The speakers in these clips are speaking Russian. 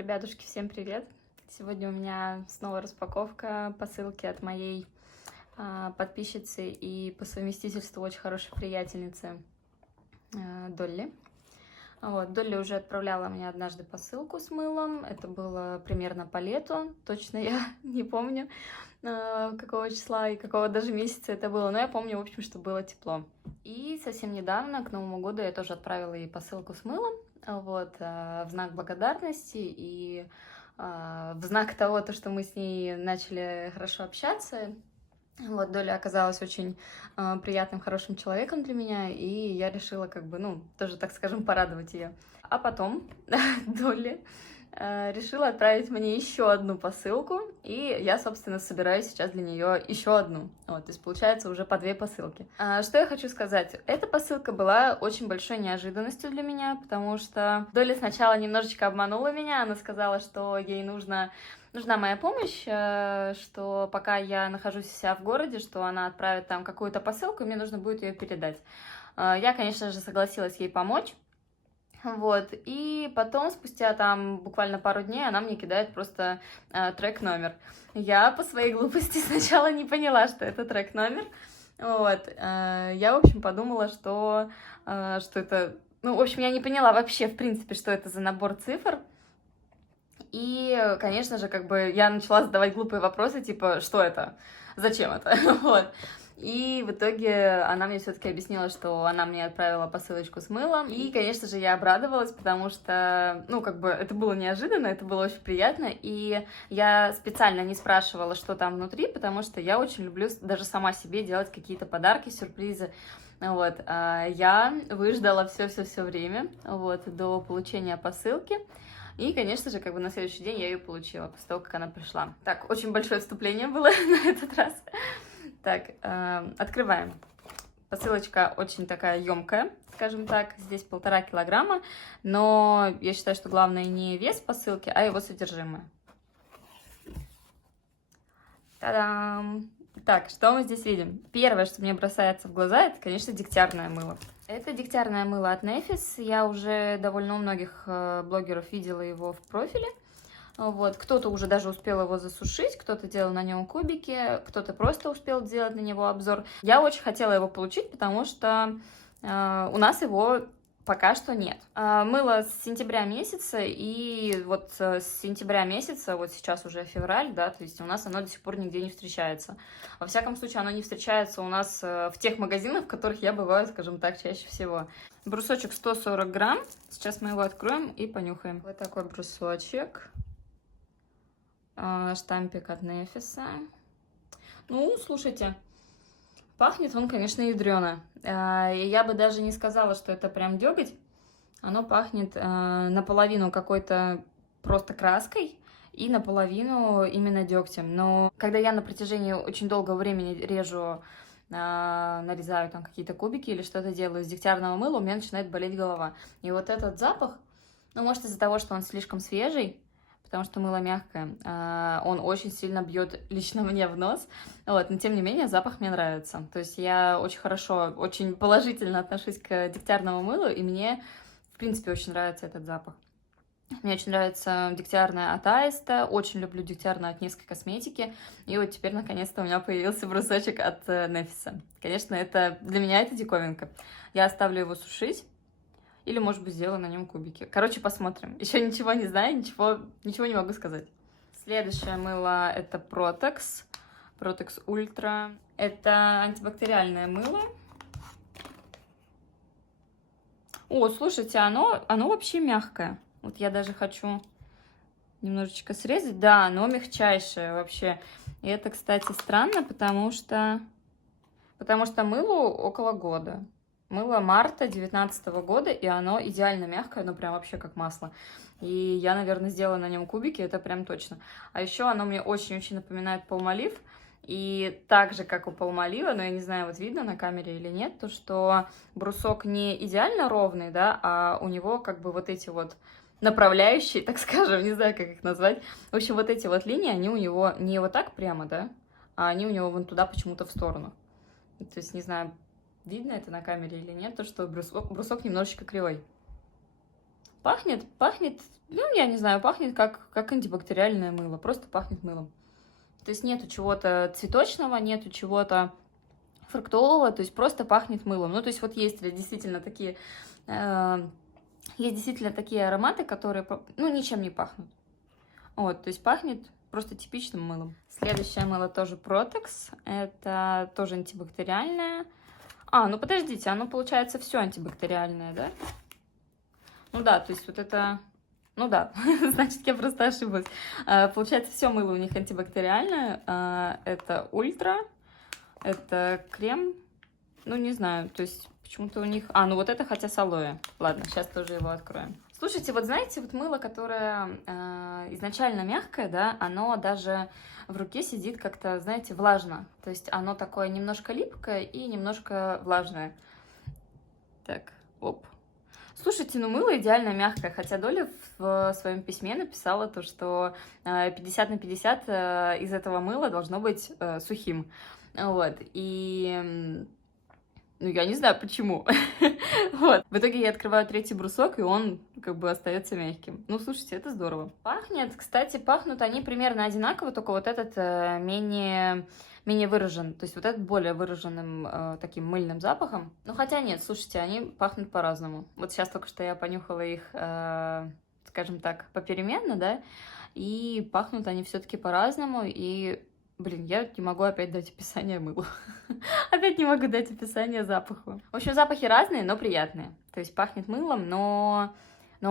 Ребятушки, всем привет! Сегодня у меня снова распаковка посылки от моей подписчицы и по совместительству очень хорошей приятельницы Долли. Вот, Долли уже отправляла мне однажды посылку с мылом. Это было примерно по лету, точно я не помню, какого числа и какого даже месяца это было, но я помню, в общем, что было тепло. И совсем недавно, к Новому году, я тоже отправила ей посылку с мылом, вот, в знак благодарности и в знак того, что мы с ней начали хорошо общаться. Вот, Доля оказалась очень приятным, хорошим человеком для меня, и я решила, тоже, так скажем, порадовать ее. А потом Доля решила отправить мне еще одну посылку, и я, собственно, собираю сейчас для нее еще одну. Вот, то есть получается уже по две посылки. Что я хочу сказать? Эта посылка была очень большой неожиданностью для меня, потому что Доля сначала немножечко обманула меня, она сказала, что ей нужна моя помощь, что пока я нахожусь у себя в городе, что она отправит там какую-то посылку, и мне нужно будет ее передать. Я, конечно же, согласилась ей помочь. Вот, и потом, спустя там буквально пару дней, она мне кидает просто трек-номер. Я по своей глупости сначала не поняла, что это трек-номер. Вот, я, в общем, подумала, что это... Ну, в общем, я не поняла вообще, в принципе, что это за набор цифр. И, конечно же, я начала задавать глупые вопросы, типа, что это? Зачем это? Вот. И в итоге она мне все-таки объяснила, что она мне отправила посылочку с мылом. И, конечно же, я обрадовалась, потому что, это было неожиданно, это было очень приятно. И я специально не спрашивала, что там внутри, потому что я очень люблю даже сама себе делать какие-то подарки, сюрпризы. Вот. Я выждала все время, вот, до получения посылки. И, конечно же, на следующий день я ее получила, после того, как она пришла. Так, очень большое вступление было на этот раз. Так, открываем. Посылочка очень такая емкая, скажем так, здесь 1,5 килограмма, но я считаю, что главное не вес посылки, а его содержимое. Та-дам! Так, что мы здесь видим? Первое, что мне бросается в глаза, это, конечно, дегтярное мыло. Это дегтярное мыло от Nefis. Я уже довольно у многих блогеров видела его в профиле. Вот. Кто-то уже даже успел его засушить, кто-то делал на нем кубики, кто-то просто успел сделать на него обзор. Я очень хотела его получить, потому что у нас его пока что нет. Мыло с сентября месяца, и вот с сентября месяца, вот сейчас уже февраль, да, то есть у нас оно до сих пор нигде не встречается. Во всяком случае, оно не встречается у нас в тех магазинах, в которых я бываю, скажем так, чаще всего. Брусочек 140 грамм. Сейчас мы его откроем и понюхаем. Вот такой брусочек. Штампик от Nefis. Ну, слушайте, пахнет он, конечно, ядрёно. Я бы даже не сказала, что это прям дёготь. Оно пахнет наполовину какой-то просто краской и наполовину именно дегтем. Но когда я на протяжении очень долгого времени нарезаю там какие-то кубики или что-то делаю из дегтярного мыла, у меня начинает болеть голова. И вот этот запах, ну, может, из-за того, что он слишком свежий, потому что мыло мягкое, он очень сильно бьет лично мне в нос, вот, но тем не менее запах мне нравится. То есть я очень хорошо, очень положительно отношусь к дегтярному мылу, и мне, в принципе, очень нравится этот запах. Мне очень нравится дегтярная от Аиста, очень люблю дегтярную от Невской косметики, и вот теперь, наконец-то, у меня появился брусочек от Nefis. Конечно, для меня это диковинка. Я оставлю его сушить, или, может быть, сделаю на нем кубики. Короче, посмотрим. Еще ничего не знаю, ничего не могу сказать. Следующее мыло это Protex. Protex Ultra. Это антибактериальное мыло. О, слушайте, оно вообще мягкое. Вот я даже хочу немножечко срезать. Да, оно мягчайшее вообще. И это, кстати, странно, потому что мылу около года. Мыло марта 2019 года, и оно идеально мягкое, ну прям вообще как масло. И я, наверное, сделала на нем кубики, это прям точно. А еще оно мне очень-очень напоминает Palmolive. И так же, как у Palmolive, но я не знаю, вот видно на камере или нет, то что брусок не идеально ровный, да, а у него вот эти вот направляющие, так скажем, не знаю, как их назвать. В общем, вот эти вот линии, они у него не вот так прямо, да, а они у него вон туда почему-то в сторону. То есть, не знаю, видно это на камере или нет, то что брусок немножечко кривой. Пахнет, ну, я не знаю, пахнет как антибактериальное мыло, просто пахнет мылом. То есть нету чего-то цветочного, нету чего-то фруктового, то есть просто пахнет мылом. Ну, то есть вот есть действительно такие ароматы, которые, ну, ничем не пахнут. Вот, то есть пахнет просто типичным мылом. Следующее мыло тоже Protex, это тоже антибактериальное. Ну подождите, оно получается все антибактериальное, да? Ну да, то есть вот это... Ну да, значит, я просто ошиблась. Получается, все мыло у них антибактериальное. Это ультра, это крем, ну не знаю, то есть почему-то у них... ну вот это хотя с алоэ. Ладно, сейчас тоже его откроем. Слушайте, вот знаете, вот мыло, которое изначально мягкое, да, оно даже в руке сидит как-то, знаете, влажно. То есть оно такое немножко липкое и немножко влажное. Так, оп. Слушайте, ну мыло идеально мягкое, хотя Доля в своем письме написала то, что 50 на 50 из этого мыла должно быть сухим. Вот, и... Ну, я не знаю, почему. Вот. В итоге я открываю третий брусок, и он как бы остается мягким. Ну, слушайте, это здорово. Пахнет, кстати, пахнут они примерно одинаково, только вот этот менее выражен. То есть вот этот более выраженным таким мыльным запахом. Ну, хотя нет, слушайте, они пахнут по-разному. Вот сейчас только что я понюхала их, скажем так, попеременно, да, и пахнут они все-таки по-разному, и... Блин, я не могу опять дать описание мылу. Опять не могу дать описание запаху. В общем, запахи разные, но приятные. То есть пахнет мылом, но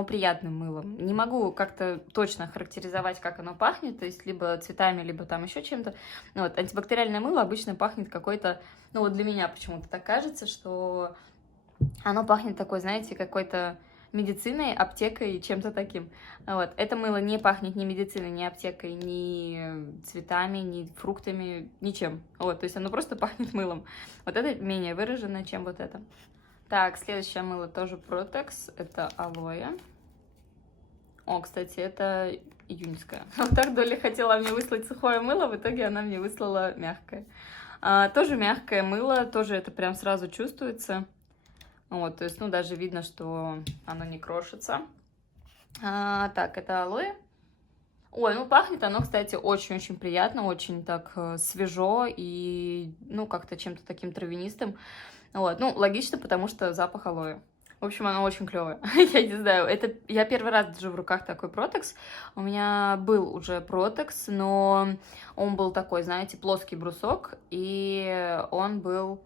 приятным мылом. Не могу как-то точно характеризовать, как оно пахнет, то есть либо цветами, либо там еще чем-то. Ну, вот, антибактериальное мыло обычно пахнет какой-то... Ну, вот для меня почему-то так кажется, что оно пахнет такой, знаете, какой-то медициной, аптекой и чем-то таким. Вот. Это мыло не пахнет ни медициной, ни аптекой, ни цветами, ни фруктами, ничем. Вот. То есть оно просто пахнет мылом. Вот это менее выражено, чем вот это. Так, следующее мыло тоже Protex. Это алоэ. О, кстати, это июньское. Вот так Доля хотела мне выслать сухое мыло, в итоге она мне выслала мягкое. Тоже мягкое мыло, тоже это прям сразу чувствуется. Вот, то есть, ну, даже видно, что оно не крошится. Так, это алоэ. Ой, ну, пахнет оно, кстати, очень-очень приятно, очень так свежо и, ну, как-то чем-то таким травянистым. Вот, ну, логично, потому что запах алоэ. В общем, оно очень клевое. Я не знаю, это я первый раз держу в руках такой Protex. У меня был уже Protex, но он был такой, знаете, плоский брусок, и он был...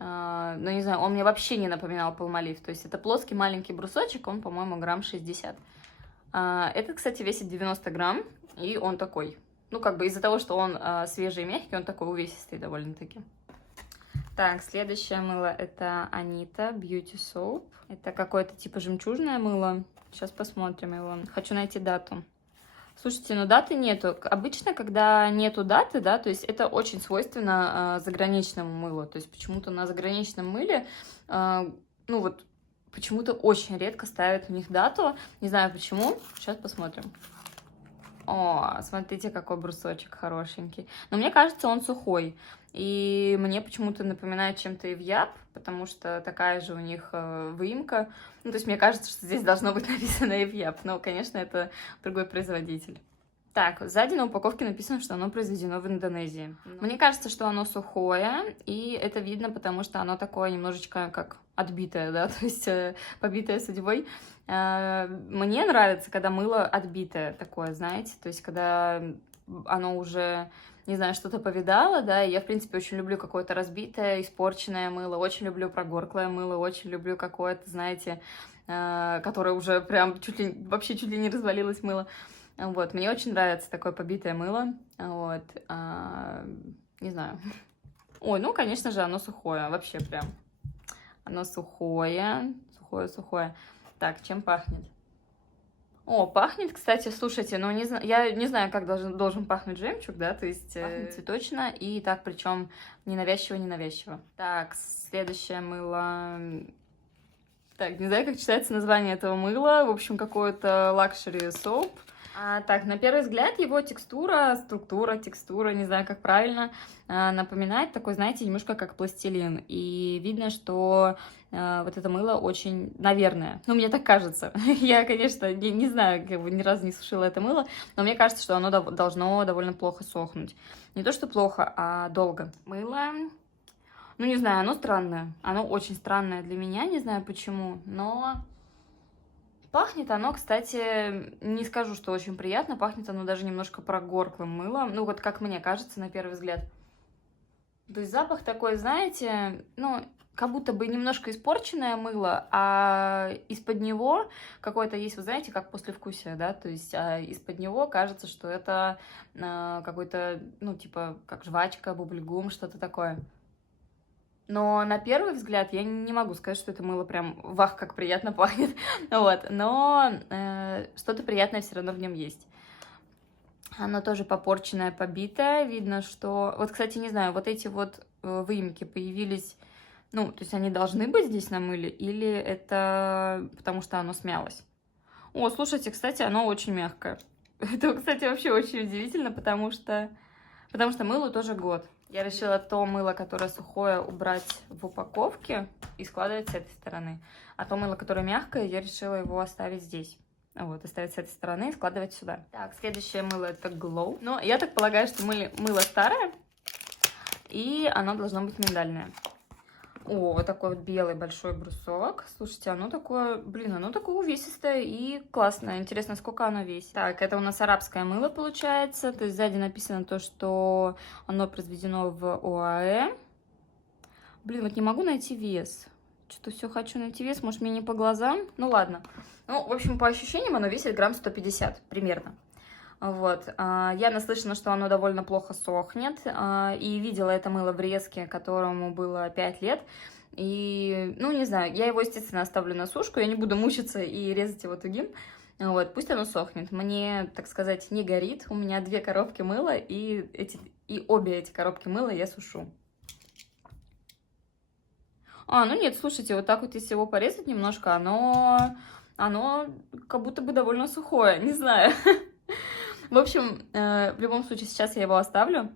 ну, не знаю, он мне вообще не напоминал Palmolive. То есть это плоский маленький брусочек, он, по-моему, грамм 60. Этот, кстати, весит 90 грамм, и он такой. Ну, как бы из-за того, что он свежий и мягкий, он такой увесистый довольно-таки. Так, следующее мыло это Anita Beauty Soap. Это какое-то типа жемчужное мыло. Сейчас посмотрим его. Хочу найти дату. Слушайте, ну даты нету. Обычно, когда нету даты, да, то есть это очень свойственно заграничному мылу. То есть почему-то на заграничном мыле, ну вот, почему-то очень редко ставят у них дату. Не знаю почему. Сейчас посмотрим. О, смотрите, какой брусочек хорошенький. Но мне кажется, он сухой. И мне почему-то напоминает чем-то Eviap, потому что такая же у них выемка. Ну, то есть мне кажется, что здесь должно быть написано Eviap, но, конечно, это другой производитель. Так, сзади на упаковке написано, что оно произведено в Индонезии. Мне кажется, что оно сухое, и это видно, потому что оно такое немножечко как отбитое, да, то есть побитое судьбой. Мне нравится, когда мыло отбитое такое, знаете, то есть когда оно уже, не знаю, что-то повидало, да, и я, в принципе, очень люблю какое-то разбитое, испорченное мыло, очень люблю прогорклое мыло, очень люблю какое-то, знаете, которое уже прям чуть ли не развалилось мыло. Вот, мне очень нравится такое побитое мыло, вот, не знаю. Ой, ну, конечно же, оно сухое, вообще прям. Оно сухое. Так, чем пахнет? О, пахнет, кстати, слушайте, ну, не знаю, я не знаю, как должен пахнуть жемчуг, да, то есть пахнет цветочно, и так, причем ненавязчиво. Так, следующее мыло... Так, не знаю, как читается название этого мыла, в общем, какое-то luxury soap. Так, на первый взгляд его текстура, не знаю, как правильно, напоминает такой, знаете, немножко как пластилин. И видно, что вот это мыло очень, наверное, ну, мне так кажется. Я, конечно, не знаю, как бы ни разу не сушила это мыло, но мне кажется, что оно должно довольно плохо сохнуть. Не то, что плохо, а долго. Мыло, ну, не знаю, оно странное. Оно очень странное для меня, не знаю почему, но... Пахнет оно, кстати, не скажу, что очень приятно, пахнет оно даже немножко прогорклым мылом, ну вот как мне кажется на первый взгляд. То есть запах такой, знаете, ну, как будто бы немножко испорченное мыло, а из-под него какое-то есть, вы знаете, как послевкусие, да, то есть из-под него кажется, что это какой-то, ну, типа, как жвачка, бубльгум, что-то такое. Но на первый взгляд я не могу сказать, что это мыло прям вах, как приятно пахнет, вот, но что-то приятное все равно в нем есть. Оно тоже попорченное, побитое, видно, что... Вот, кстати, не знаю, вот эти вот выемки появились, ну, то есть они должны быть здесь на мыле, или это потому что оно смялось? О, слушайте, кстати, оно очень мягкое. Это, кстати, вообще очень удивительно, потому что мылу тоже год. Я решила то мыло, которое сухое, убрать в упаковке и складывать с этой стороны. А то мыло, которое мягкое, я решила его оставить здесь. Вот, оставить с этой стороны и складывать сюда. Так, следующее мыло это Glow. Но я так полагаю, что мыло старое, и оно должно быть миндальное. О, вот такой вот белый большой брусок. Слушайте, оно такое, блин, оно такое увесистое и классное. Интересно, сколько оно весит. Так, это у нас арабское мыло получается. То есть сзади написано то, что оно произведено в ОАЭ. Блин, вот не могу найти вес. Что-то все хочу найти вес, может, мне не по глазам? Ну, ладно. Ну, в общем, по ощущениям оно весит грамм 150 примерно. Вот, я наслышана, что оно довольно плохо сохнет, и видела это мыло в резке, которому было 5 лет, и, ну, не знаю, я его, естественно, оставлю на сушку, я не буду мучиться и резать его тугим, вот, пусть оно сохнет, мне, так сказать, не горит, у меня 2 коробки мыла, и обе эти коробки мыла я сушу. Ну нет, слушайте, вот так вот, если его порезать немножко, оно как будто бы довольно сухое, не знаю. В общем, в любом случае, сейчас я его оставлю.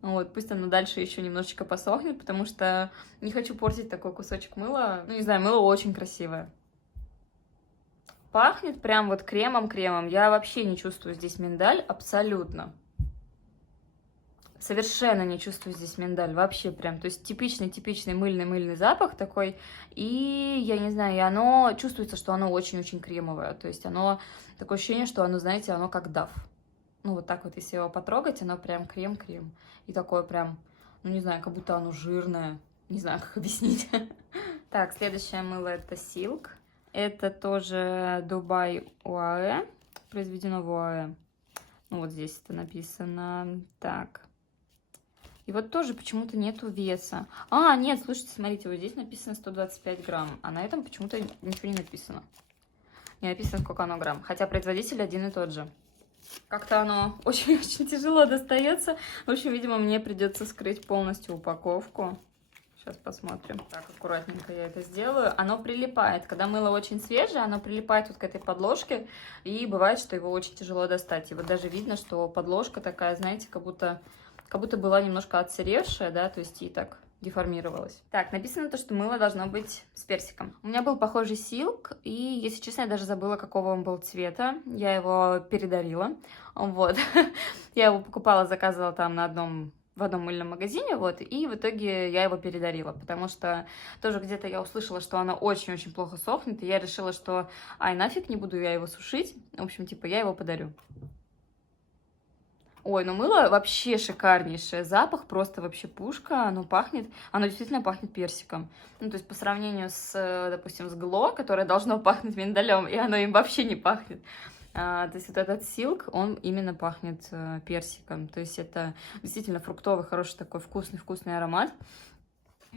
Вот, пусть оно дальше еще немножечко посохнет, потому что не хочу портить такой кусочек мыла. Ну, не знаю, мыло очень красивое. Пахнет прям вот кремом-кремом. Я вообще не чувствую здесь миндаль, абсолютно. Совершенно не чувствую здесь миндаль, вообще прям. То есть типичный мыльный запах такой. И, я не знаю, и оно чувствуется, что оно очень-очень кремовое. То есть оно, такое ощущение, что оно, знаете, оно как Дав. Ну, вот так вот, если его потрогать, оно прям крем-крем. И такое прям, ну, не знаю, как будто оно жирное. Не знаю, как объяснить. Так, следующее мыло это Silk. Это тоже Дубай ОАЭ. Произведено в ОАЭ. Ну, вот здесь это написано. Так. И вот тоже почему-то нету веса. Нет, слушайте, смотрите, вот здесь написано 125 грамм. А на этом почему-то ничего не написано. Не написано, сколько оно грамм. Хотя производитель один и тот же. Как-то оно очень-очень тяжело достается. В общем, видимо, мне придется скрыть полностью упаковку. Сейчас посмотрим. Так, аккуратненько я это сделаю. Оно прилипает. Когда мыло очень свежее, оно прилипает вот к этой подложке. И бывает, что его очень тяжело достать. И вот даже видно, что подложка такая, знаете, как будто была немножко отсыревшая, да, то есть и так деформировалась. Так, написано то, что мыло должно быть с персиком. У меня был похожий Silk, и, если честно, я даже забыла, какого он был цвета. Я его передарила, вот. Я его покупала, заказывала там в одном мыльном магазине, вот, и в итоге я его передарила, потому что тоже где-то я услышала, что оно очень-очень плохо сохнет, и я решила, что, нафиг, не буду я его сушить, в общем, типа, я его подарю. Ой, ну мыло вообще шикарнейшее, запах просто вообще пушка, оно действительно пахнет персиком. Ну, то есть по сравнению с, допустим, с Гло, которое должно пахнуть миндалем, и оно им вообще не пахнет. То есть вот этот Silk, он именно пахнет персиком, то есть это действительно фруктовый, хороший такой вкусный аромат.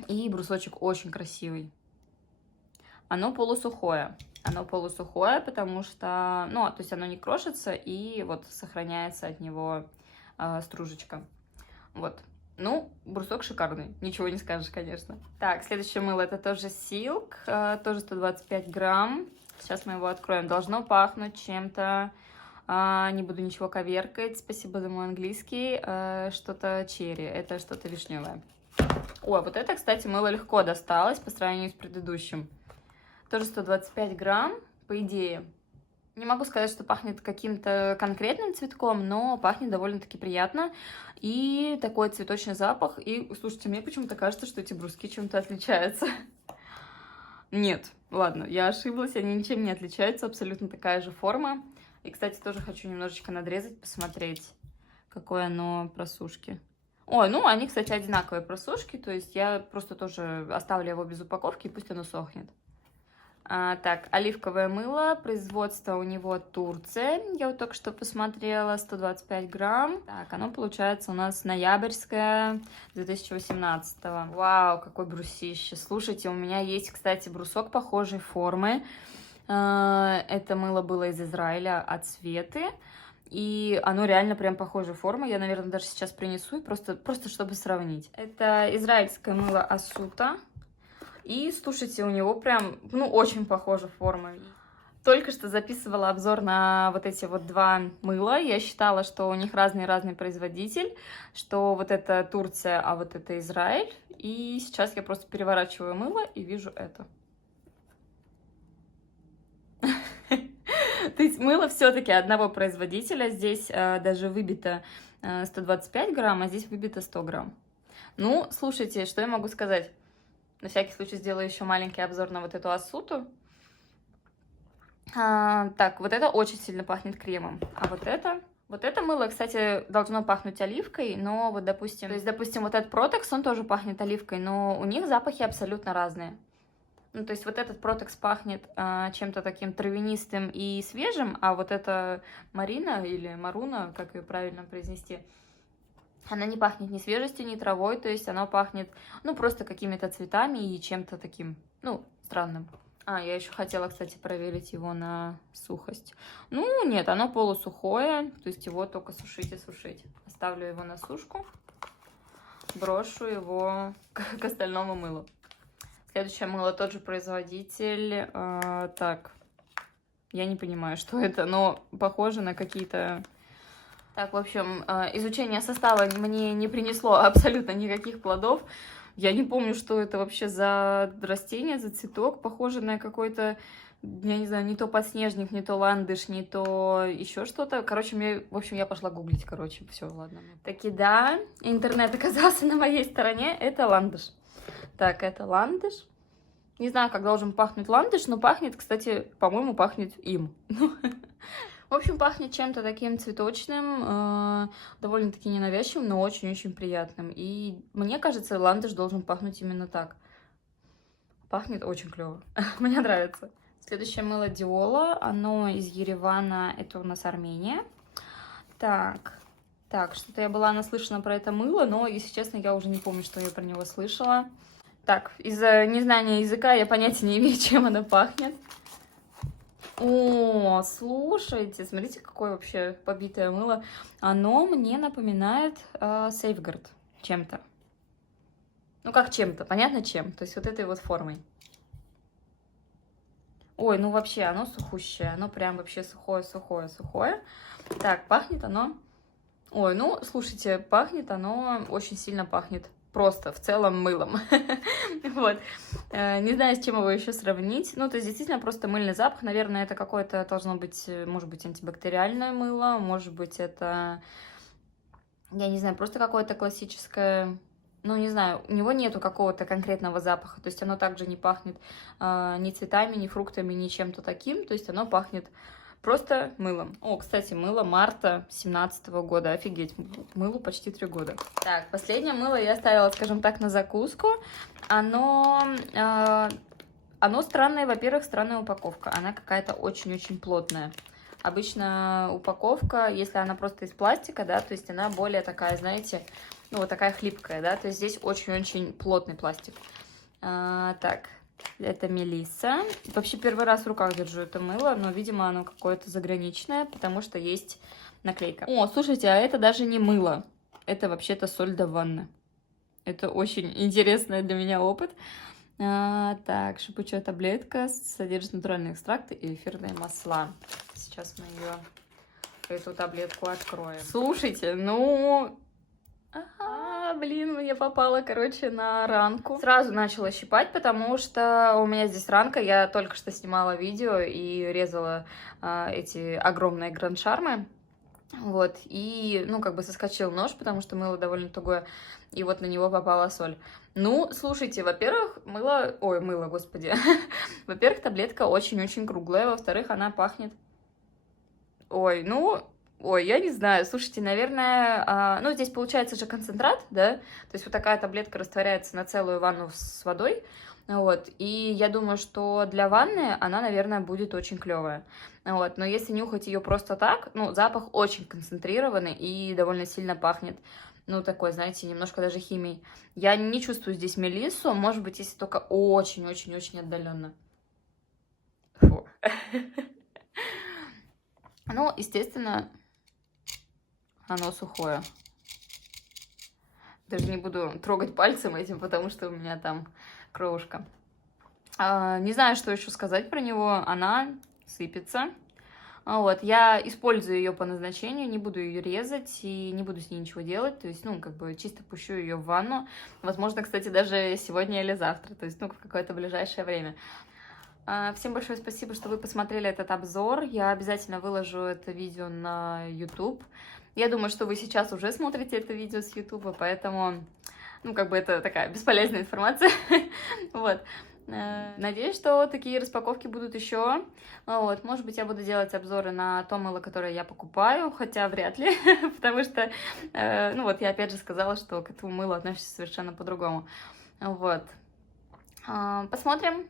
И брусочек очень красивый. Оно полусухое, потому что, ну, то есть оно не крошится, и вот сохраняется от него стружечка. Вот. Ну, брусок шикарный, ничего не скажешь, конечно. Так, следующее мыло это тоже Silk, тоже 125 грамм. Сейчас мы его откроем. Должно пахнуть чем-то Не буду ничего коверкать. Спасибо за мой английский. Что-то черри. Это что-то вишневое. Ой, вот это, кстати, мыло легко досталось по сравнению с предыдущим. Тоже 125 грамм, по идее. Не могу сказать, что пахнет каким-то конкретным цветком, но пахнет довольно-таки приятно. И такой цветочный запах. И, слушайте, мне почему-то кажется, что эти бруски чем-то отличаются. Нет, ладно, я ошиблась, они ничем не отличаются, абсолютно такая же форма. И, кстати, тоже хочу немножечко надрезать, посмотреть, какое оно просушки. Ой, ну, они, кстати, одинаковые просушки, то есть я просто тоже оставлю его без упаковки, и пусть оно сохнет. Так, оливковое мыло, производство у него Турция, я вот только что посмотрела, 125 грамм. Так, оно получается у нас ноябрьское 2018. Вау, какой брусище. Слушайте, у меня есть, кстати, брусок похожей формы. Это мыло было из Израиля от Светы. И оно реально прям похожей формы. Я, наверное, даже сейчас принесу, просто чтобы сравнить. Это израильское мыло Асута. И, слушайте, у него прям, ну, очень похожа форма. Только что записывала обзор на вот эти вот два мыла. Я считала, что у них разный производитель, что вот это Турция, а вот это Израиль. И сейчас я просто переворачиваю мыло и вижу это. То есть мыло все-таки одного производителя. Здесь даже выбито 125 грамм, а здесь выбито 100 грамм. Ну, слушайте, что я могу сказать? На всякий случай сделаю еще маленький обзор на вот эту Асуту. Так, вот это очень сильно пахнет кремом. А вот это мыло, кстати, должно пахнуть оливкой, но вот, допустим, вот этот Protex, он тоже пахнет оливкой, но у них запахи абсолютно разные. Ну, то есть вот этот Protex пахнет чем-то таким травянистым и свежим, а вот эта Марина или Маруна, как ее правильно произнести, она не пахнет ни свежестью, ни травой, то есть она пахнет, ну, просто какими-то цветами и чем-то таким, ну, странным. Я еще хотела, кстати, проверить его на сухость. Ну, нет, оно полусухое, то есть его только сушить и сушить. Оставлю его на сушку, брошу его к остальному мылу. Следующее мыло тот же производитель. Так, я не понимаю, что это, но похоже на какие-то... Так, в общем, изучение состава мне не принесло абсолютно никаких плодов. Я не помню, что это вообще за растение, за цветок. Похоже на какой-то, я не знаю, не то подснежник, не то ландыш, не то еще что-то. Короче, я пошла гуглить, все, ладно. Таки да, интернет оказался на моей стороне. Это ландыш. Так, это ландыш. Не знаю, как должен пахнуть ландыш, но пахнет, кстати, по-моему, пахнет им. В общем, пахнет чем-то таким цветочным, довольно-таки ненавязчивым, но очень-очень приятным. И мне кажется, ландыш должен пахнуть именно так. Пахнет очень клево. Мне нравится. Следующее мыло Диола. Оно из Еревана. Это у нас Армения. Так, что-то я была наслышана про это мыло, но, если честно, я уже не помню, что я про него слышала. Так, из-за незнания языка я понятия не имею, чем оно пахнет. О, слушайте, смотрите, какое вообще побитое мыло. Оно мне напоминает Safeguard чем-то. Ну, как чем-то, понятно чем. То есть вот этой вот формой. Ой, ну вообще, оно сухущее. Оно прям вообще сухое. Так, пахнет оно... Ой, ну, слушайте, пахнет оно... Очень сильно пахнет просто в целом мылом. Вот. Не знаю, с чем его еще сравнить. Ну, то есть, действительно, просто мыльный запах. Наверное, это какое-то должно быть, может быть, антибактериальное мыло. Может быть, это, я не знаю, просто какое-то классическое... Ну, не знаю, у него нету какого-то конкретного запаха. То есть, оно также не пахнет ни цветами, ни фруктами, ни чем-то таким. То есть, оно пахнет... Просто мылом. О, кстати, мыло марта 2017 года. Офигеть, мылу почти 3 года. Так, последнее мыло я оставила, скажем так, на закуску. Оно странное, во-первых, странная упаковка. Она какая-то очень-очень плотная. Обычно упаковка, если она просто из пластика, да, то есть она более такая, знаете, ну, вот такая хлипкая, да, то есть здесь очень-очень плотный пластик. Так... Это Мелисса. Вообще первый раз в руках держу это мыло, но, видимо, оно какое-то заграничное, потому что есть наклейка. О, слушайте, а это даже не мыло. Это вообще-то соль до ванны. Это очень интересный для меня опыт. Так, шипучая таблетка содержит натуральные экстракты и эфирные масла. Сейчас мы ее эту таблетку откроем. Слушайте, ну... Блин, мне попало, короче, на ранку. Сразу начала щипать, потому что у меня здесь ранка. Я только что снимала видео и резала эти огромные гранд-шармы. Вот, и, ну, как бы соскочил нож, потому что мыло довольно тугое, и вот на него попала соль. Ну, слушайте, во-первых, мыло, господи. Во-первых, таблетка очень-очень круглая, во-вторых, она пахнет... я не знаю, слушайте, наверное, ну, здесь получается же концентрат, да, то есть вот такая таблетка растворяется на целую ванну с водой, вот, и я думаю, что для ванны она, наверное, будет очень клевая, вот, но если нюхать ее просто так, ну, запах очень концентрированный и довольно сильно пахнет, ну, такой, знаете, немножко даже химией. Я не чувствую здесь мелиссу, может быть, если только очень-очень-очень отдаленно. Фу. Ну, естественно, оно сухое. Даже не буду трогать пальцем этим, потому что у меня там кровушка. Не знаю, что еще сказать про него. Она сыпется. Вот, я использую ее по назначению, не буду ее резать и не буду с ней ничего делать. То есть, ну, как бы чисто пущу ее в ванну. Возможно, кстати, даже сегодня или завтра. То есть, ну, в какое-то ближайшее время. Всем большое спасибо, что вы посмотрели этот обзор. Я обязательно выложу это видео на YouTube. Я думаю, что вы сейчас уже смотрите это видео с YouTube, поэтому, ну, как бы это такая бесполезная информация. Вот. Надеюсь, что такие распаковки будут еще. Вот. Может быть, я буду делать обзоры на то мыло, которое я покупаю, хотя вряд ли, потому что, ну, вот я опять же сказала, что к этому мылу относится совершенно по-другому. Вот. Посмотрим,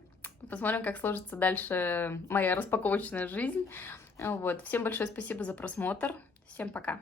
как сложится дальше моя распаковочная жизнь. Вот. Всем большое спасибо за просмотр. Всем пока.